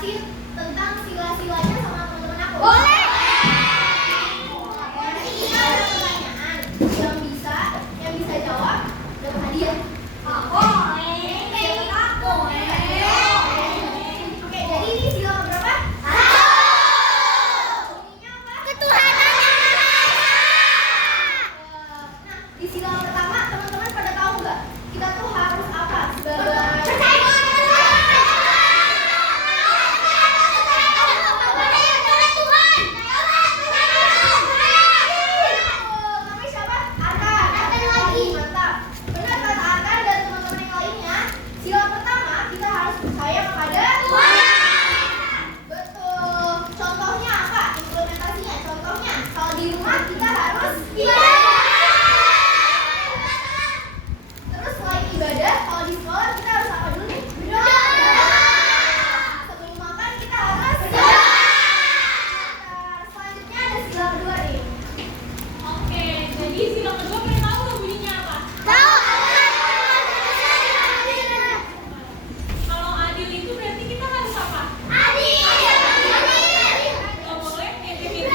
jelasin tentang sila-silanya sama teman-teman aku? Boleh. Nanti kita ada pertanyaan yang bisa jawab dapat hadiah. Oke, jadi ini sila berapa? Bunyinya apa? Ketuhanan yang Maha Esa. Nah, di sila pertama teman-teman pada tahu nggak? Kita tuh harus apa sebagai namanya siapa? Arkan lagi. Mantap. Benar kata Arkan dan teman-teman yang lainnya. Sila pertama kita harus percaya kepada Tuhan. Betul. Contohnya apa? Implementasinya. Contohnya kalau di rumah kita harus ibadah. Terus selain ibadah, kalau di sekolah kita harus apa dulu nih? Berdoa. Sebelum makan kita harus berdoa. Selanjutnya ada sila kedua nih. Oke, jadi sila kedua kalian tahu nggak bunyinya apa? Tahu. Kalau adil itu berarti kita harus apa? Adil. Nggak boleh negatif.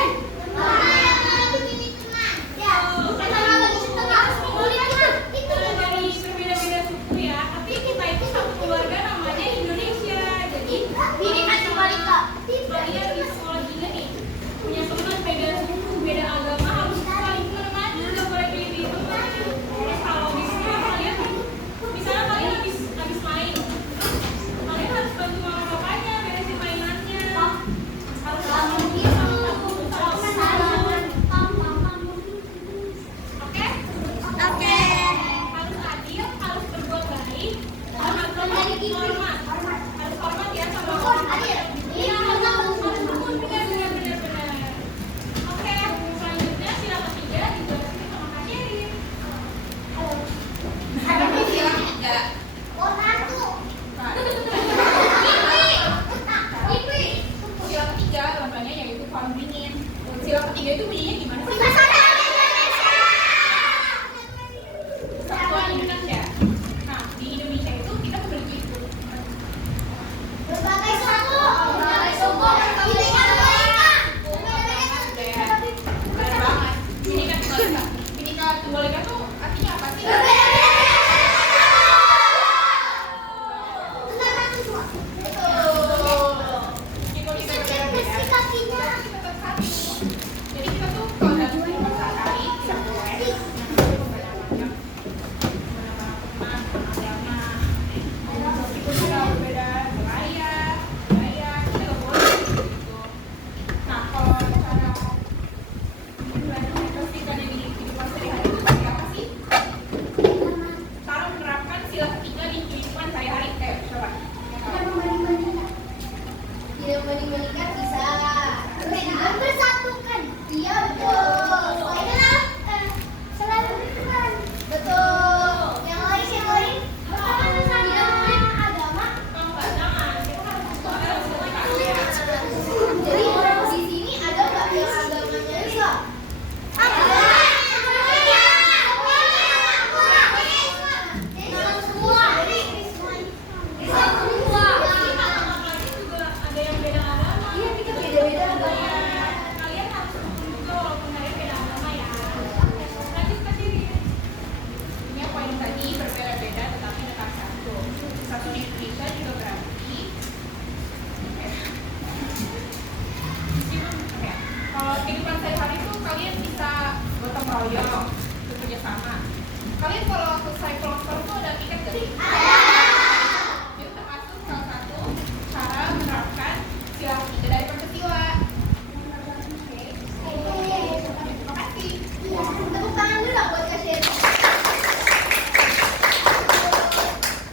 Dari berbeda-beda suku ya, tapi kita itu satu keluarga namanya Indonesia. Jadi kalian di sekolah juga nih punya teman beda suku, beda agama harus saling menemani, nggak boleh pilih-pilih teman. Terus kalau di sekolah kalian, misalnya kalian habis main, kalian harus bantu mama bapaknya beresin mainannya. Harus sama mungkin sama satu Oke? Harus adil, harus berbuat baik, harus hormat. Harus hormat ya sama orang. Iya, harus rukun, benar. Oke, selanjutnya sila ketiga dijelasin sama Kak Sherin. Sila ketiga contohnya yaitu kolam dingin. Sila ketiga itu bunyinya gimana sih? Persatuan Indonesia. Nah, di Indonesia itu kita memiliki Berbagai suku, pilihan mereka. budaya. Benar banget. Bineka Tunggal Ika. Bineka Tunggal Ika tuh artinya apa sih? Meskipun kita berbeda-beda, tapi tetap satu. Jadi kita tuh kalau dalam bahasa kali tidak boleh macam-macam agama. Meskipun kita berbeda wilayah, budaya, kita nggak boleh gitu. Nah, kalau cara mengimplementasikan yang di kehidupan sehari-hari itu seperti apa sih? Cara menerapkan sila ketiga di kehidupan sehari-hari. Coba. Tidak membanding-bandingkan bisa. Terus juga bersatukan. Iya betul. Selalu berteman. Betul. Yang lain. Tidak memandang agama. Jangan. Kita harus Jadi di sini ada nggak yang agamanya Islam? juga ada yang beda agama. Iya, kita beda-beda agama. Kalian harus rukun juga walaupun kalian beda agama ya. Lanjut ke sini. Ini poin tadi berbeda-beda tetapi tetap satu. Satu di Indonesia juga berarti Oke. Kalau kehidupan sehari-hari itu kalian bisa gotong royong, bekerja sama. Kalian kalau selesai kelompok itu ada tiket gak sih? Itu termasuk salah satu cara menerapkan sila ketiga dari Pancasila. Terima kasih. Tepuk tangan dulu lah buat Kak Sherin.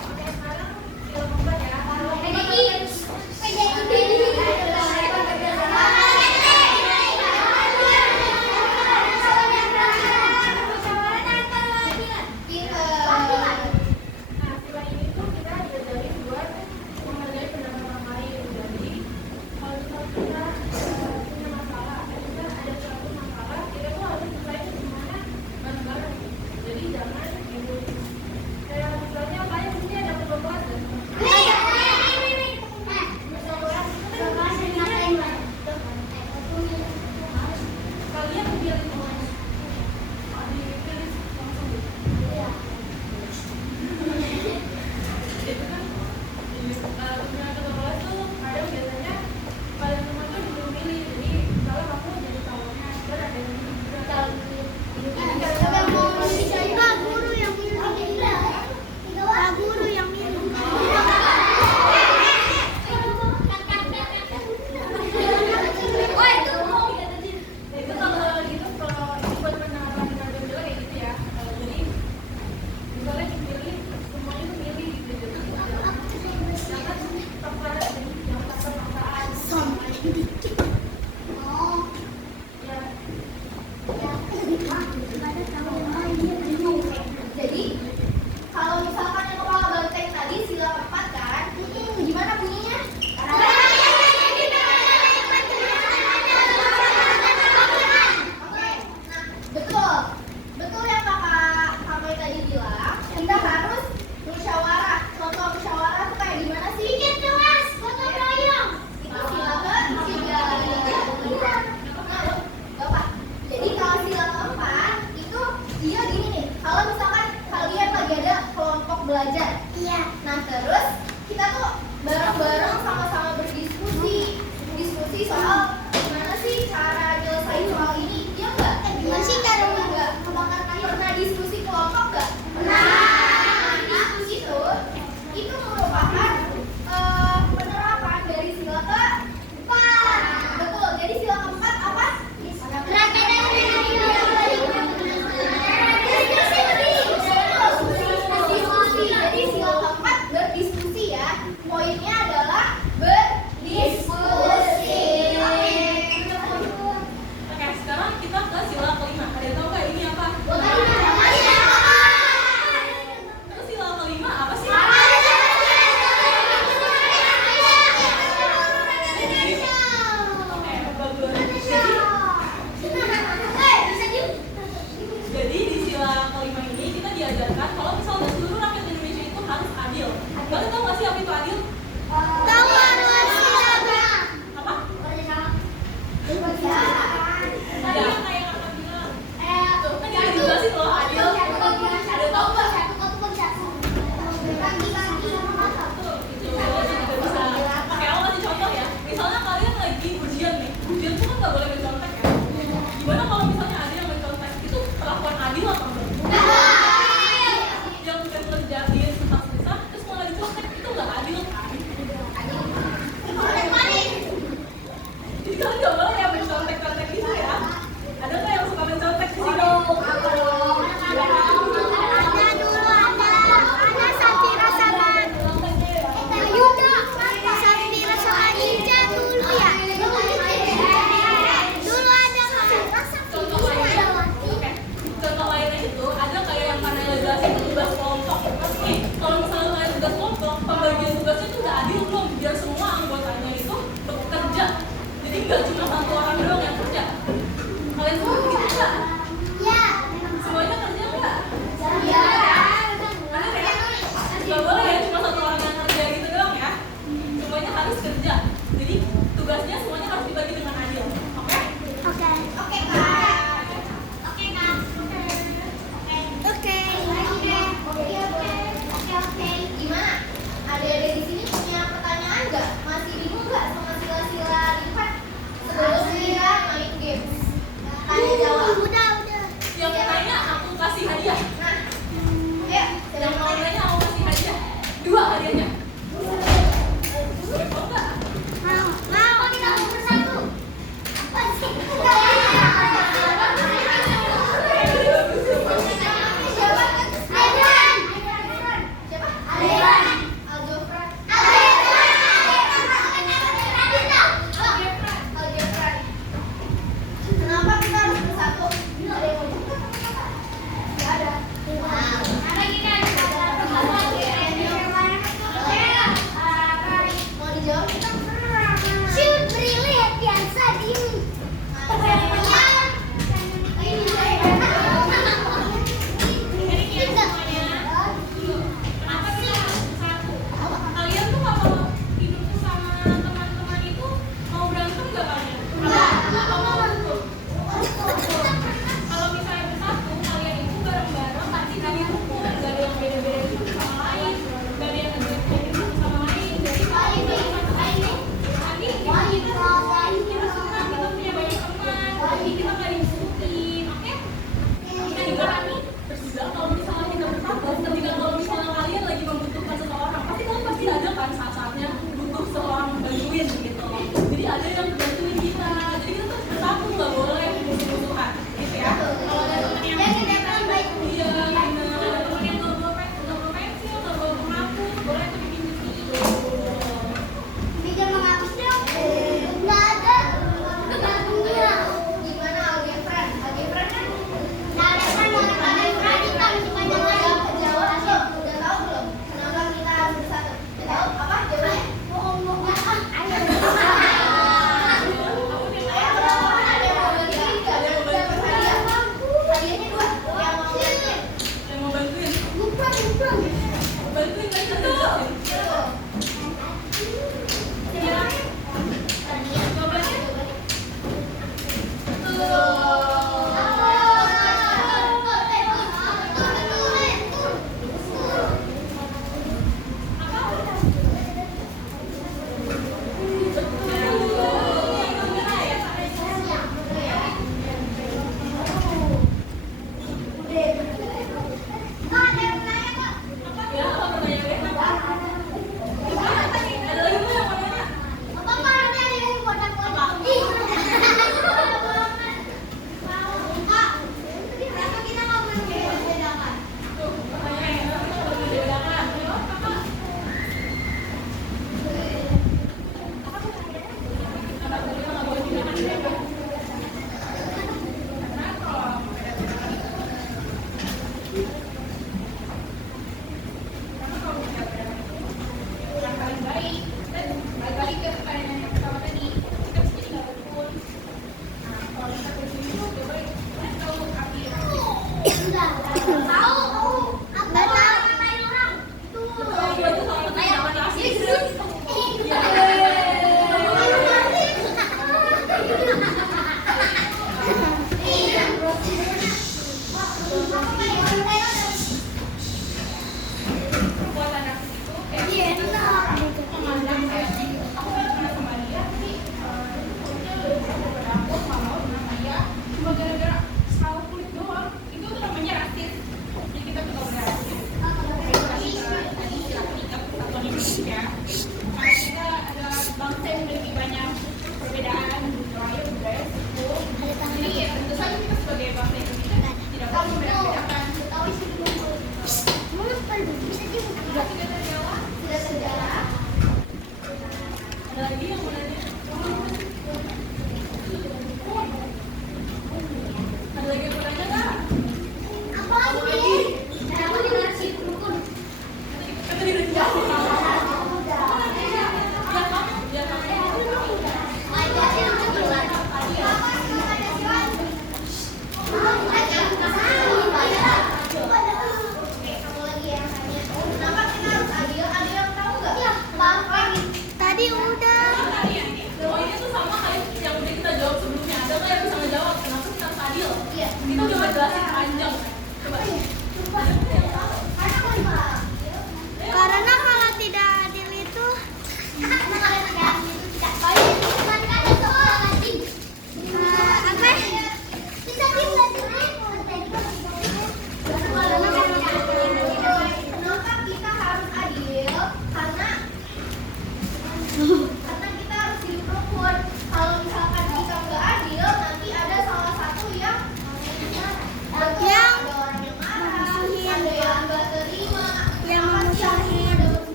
Oke, sekarang sila keempat ya. belajar. Iya. Nah terus kita tuh bareng-bareng sama-sama berdiskusi soal gimana sih cara nyelesain soal ini. Iya nggak? Gimana sih cara nggak kebakar kayu? Pernah diskusi kelompok nggak? Pernah. Diskusi itu merupakan penerapan dari sila keempat. Betul. Jadi sila keempat apa? Diskusi. Jadi sila keempat berdiskusi ya. Poinnya adalah berdiskusi. Oke, sekarang kita ke sila kelima. Ada yang tahu nggak ini apa? Terus sila kelima apa sih? Oke, bagus. Jadi di sila kelima ini kita diajarkan kalau misalnya seluruh rakyat Indonesia itu harus adil. Kalian tahu nggak sih apa itu adil? Apa? Tadi yang kayak kakak bilang. Tuh, kan dia dijelasin loh adil. Ada tahu nggak? Tuh, itu juga bisa. Oke, aku kasih contoh ya. Misalnya kalian lagi ujian nih. Ujian tuh kan nggak boleh mencontek ya. Gimana kalau misalnya ada yang mencontek? Itu perlakuan adil apa enggak? Yang udah ngerjain susah-susah terus malah dicontek, itu nggak adil kan? Jadi kalian nggak boleh ya mencontek-contek gitu ya.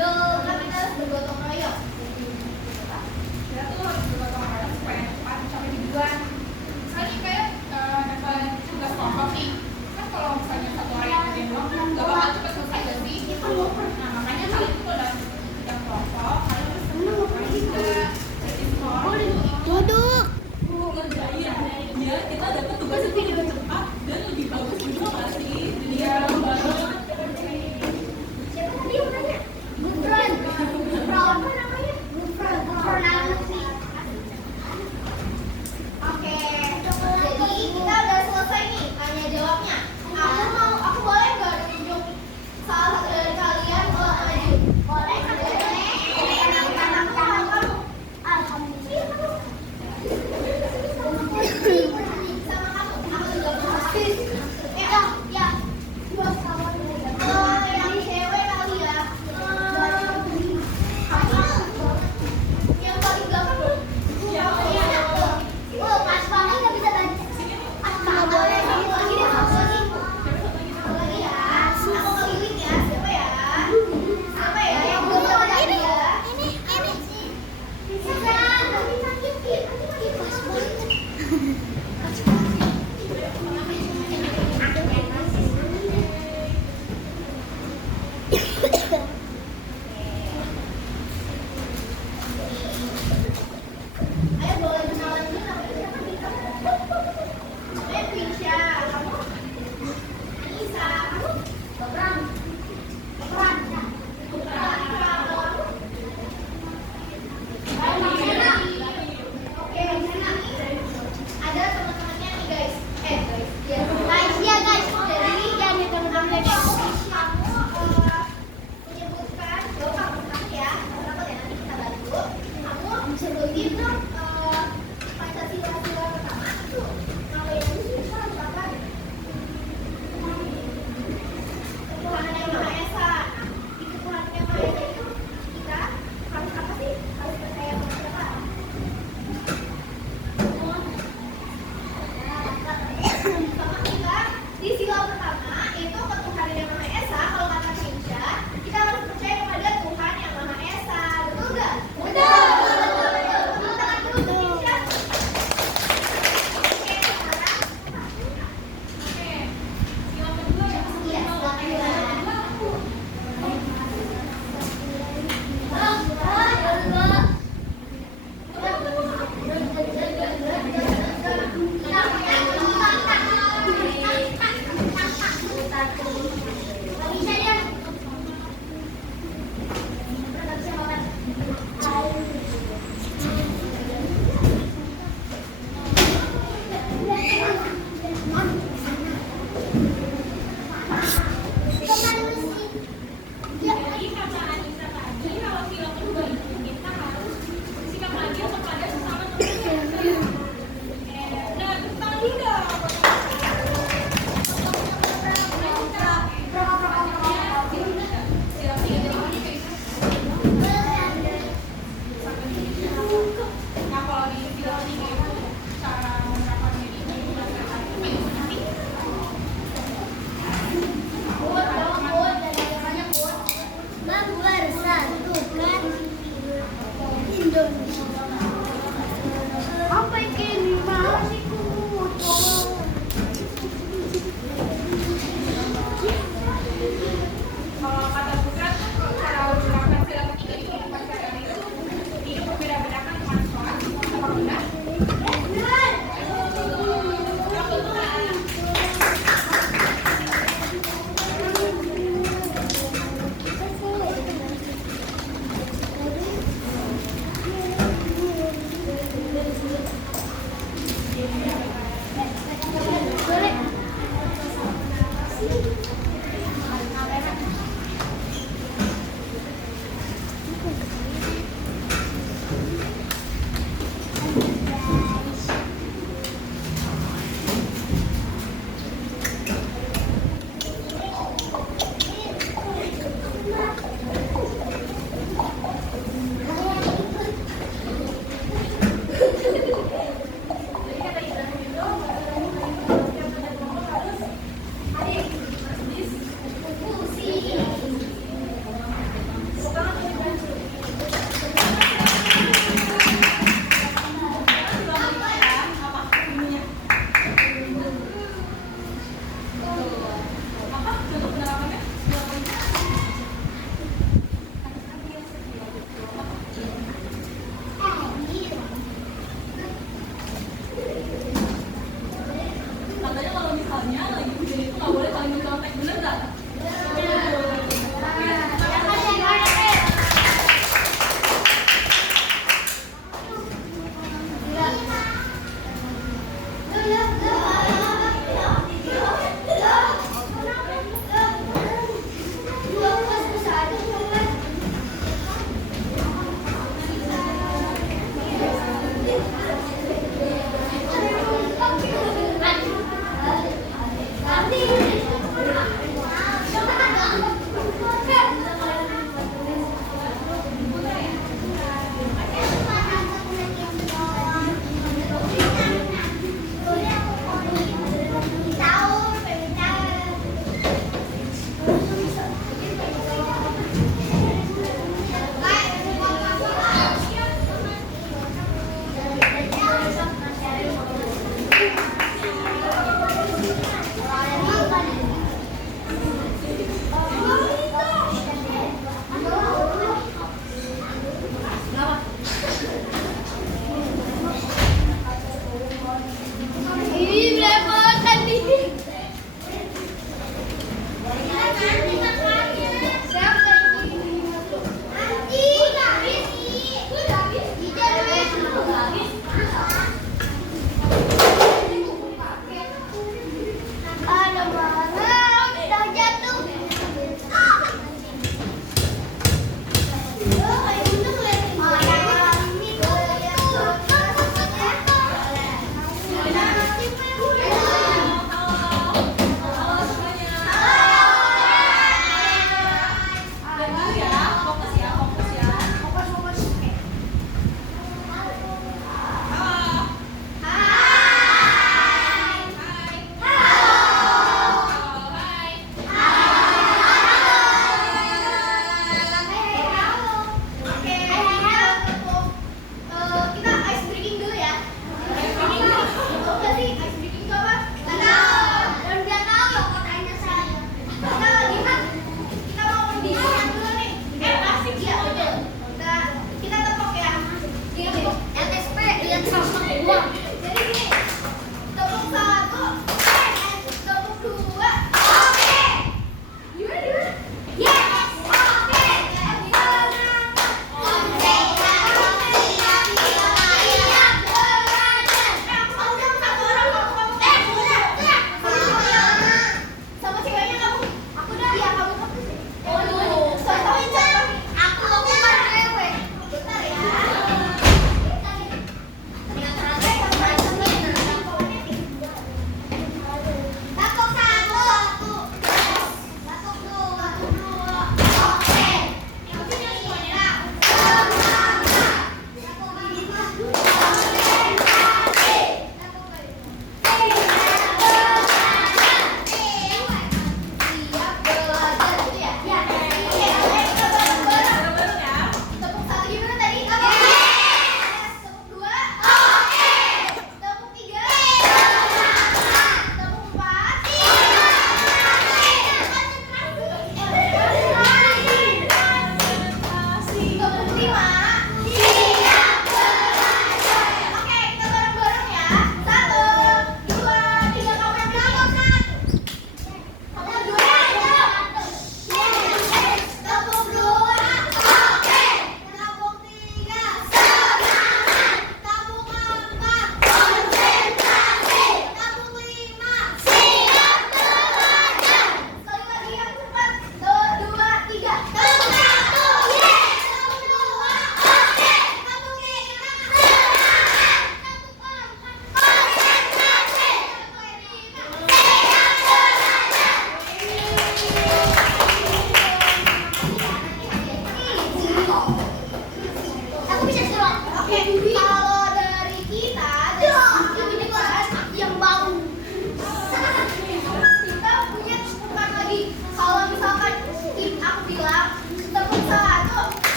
Kan kita harus bergotong royong. Kita tuh harus bergotong royong supaya cepat mencapai tujuan. Misalnya kayak dapat tugas kelompok nih, kan kalau misalnya satu hari yang kerjain doang nggak bakal cepet selesai gak sih? Nah makanya kalian tuh udah kelompok, kalian harus bergotong juga. Jadi semua orang Duduk. Ya kita dapat tugasnya tuh lebih cepat dan lebih bagus juga nggak sih? Jadi ya banget. Siapa tadi yang nanya? Gufron. Apa namanya? Gufron Alfi. Oke, jadi kita udah selesai nih tanya jawabnya. Aku boleh nggak nunjuk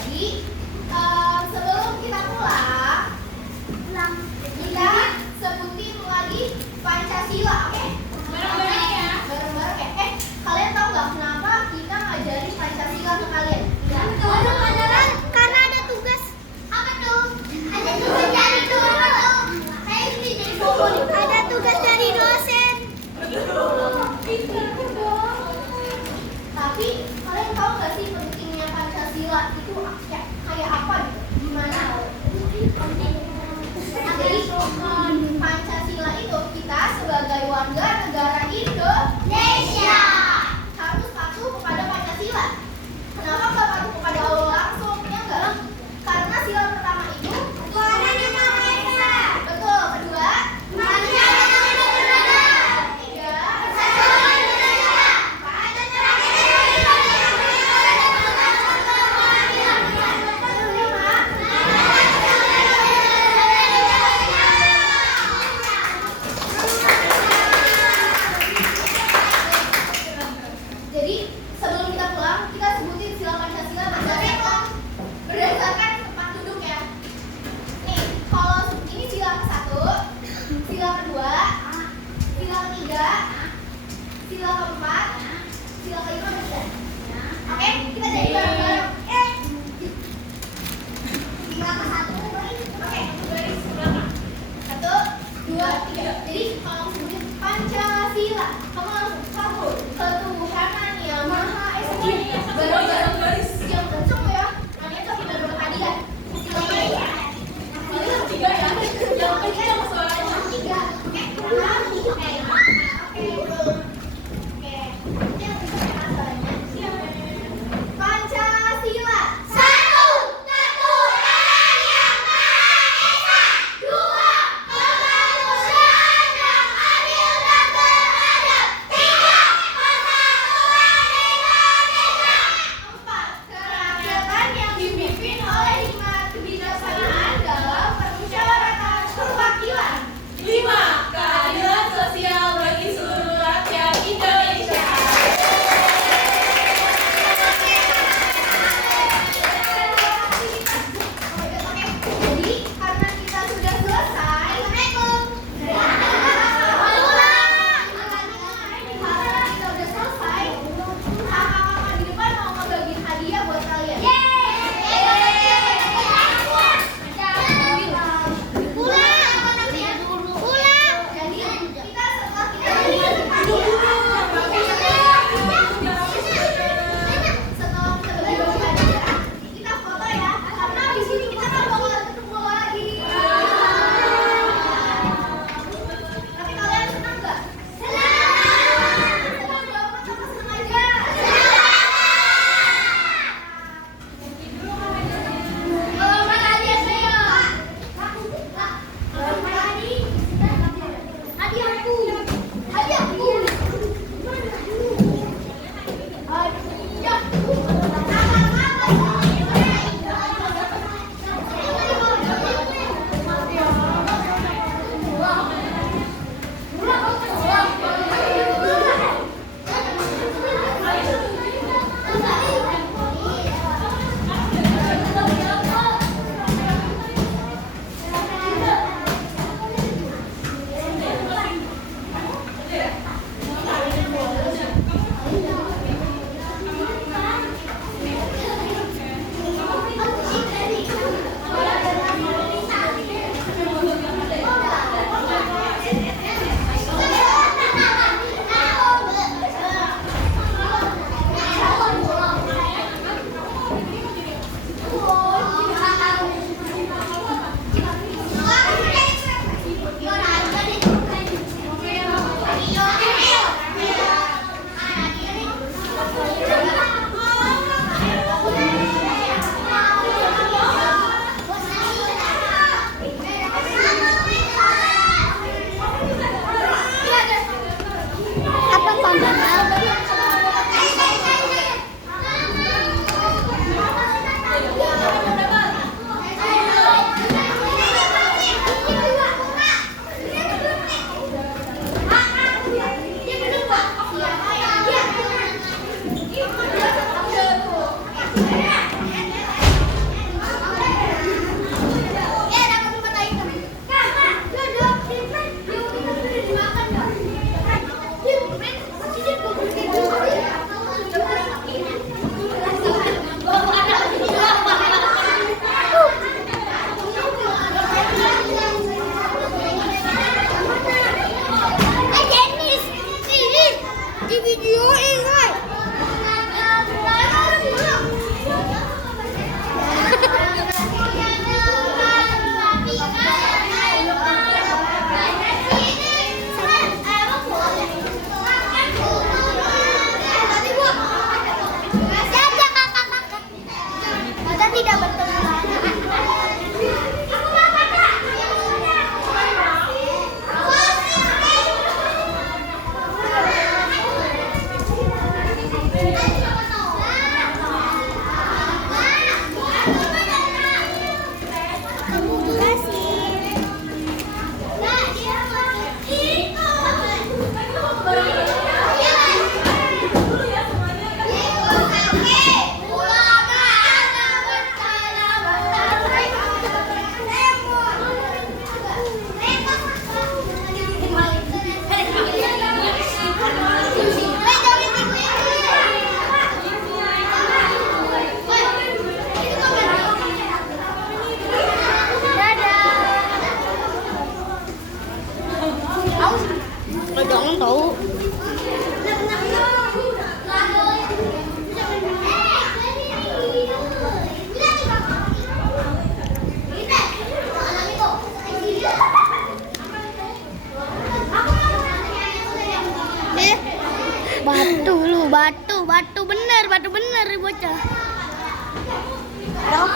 Jadi sebelum kita pulang, kita sebutin lagi Pancasila, oke? Bareng-bareng ya. Bareng-bareng ya. Kalian tahu nggak kenapa kita ngajarin Pancasila ke kalian? Karena ada tugas. Apa tuh? Ada tugas dari dosen. Saya ini jadi dosen. Ada tugas dari dosen. Tapi kalian tahu nggak sih pentingnya Pancasila itu kayak apa gitu? Gimana? Jadi Pancasila itu kita sebagai warga negara Indonesia harus patuh kepada Pancasila. Kenapa nggak patuh kepada Allah langsung? Ya enggak? Karena sila pertama itu Tuhan yang Maha Esa. betul. Kedua, Manusia yang sempurna. ketiga, Persatuan Indonesia. jadi sebelum kita pulang kita sebutin sila Pancasila berdasarkan tempat duduk ya. Nih, kalau ini sila ke-1, sila kedua, sila ketiga, sila keempat, sila kelima dan sila. Oke, kita jadi bareng-bareng. Sila ke-1, oke, Baris belakang. 1, 2, 3. Jadi kalau sebutin Pancasila, kamu langsung satu, ketuhanan yang Maha Esa. Bareng-bareng Baris. yang kenceng ya. Kalian tuh tidak berhadiah. Sila ketiga. Baris 3 ya. Yang kencang suaranya. Oke, Pancasila. Satu, ketuhanan yang Maha Esa. Dua, kemanusiaan yang adil dan beradab. Tiga, persatuan Indonesia. 4. Kerakyatan yang dipimpin oleh hikmat kebijaksanaan dalam permusyawaratan perwakilan. 5. Keadilan sosial bagi seluruh rakyat Indonesia. Jadi karena kita sudah selesai, Assalamualaikum. Karena kita udah selesai, kakak-kakak di depan mau ngebagiin hadiah buat kalian. Yeay.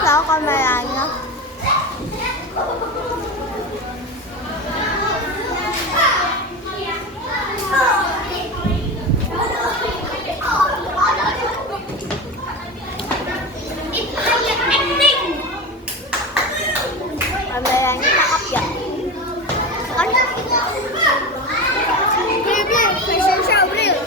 loh kameranya. Kameranya cakep ya. Kan? Real, fashion show real.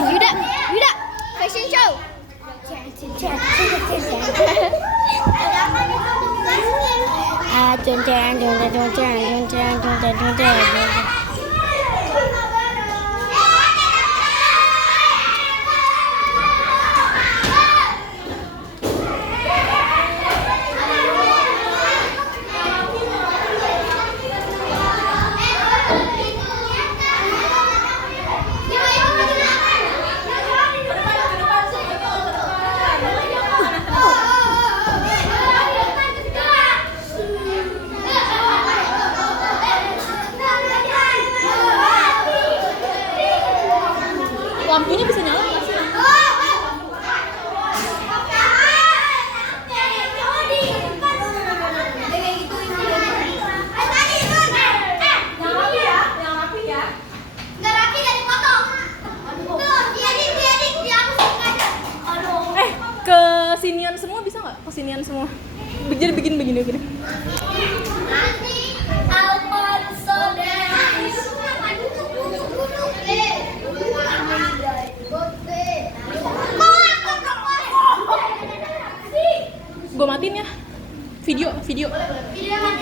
Yuda, fashion show. Lampunya bisa nyala nggak sih? Yang rapi ya. Nggak rapi dari foto. Tuh, Kesinian semua bisa nggak? Kesinian semua. Jadi bikin begini. Gue matiin ya. Video. Video mati.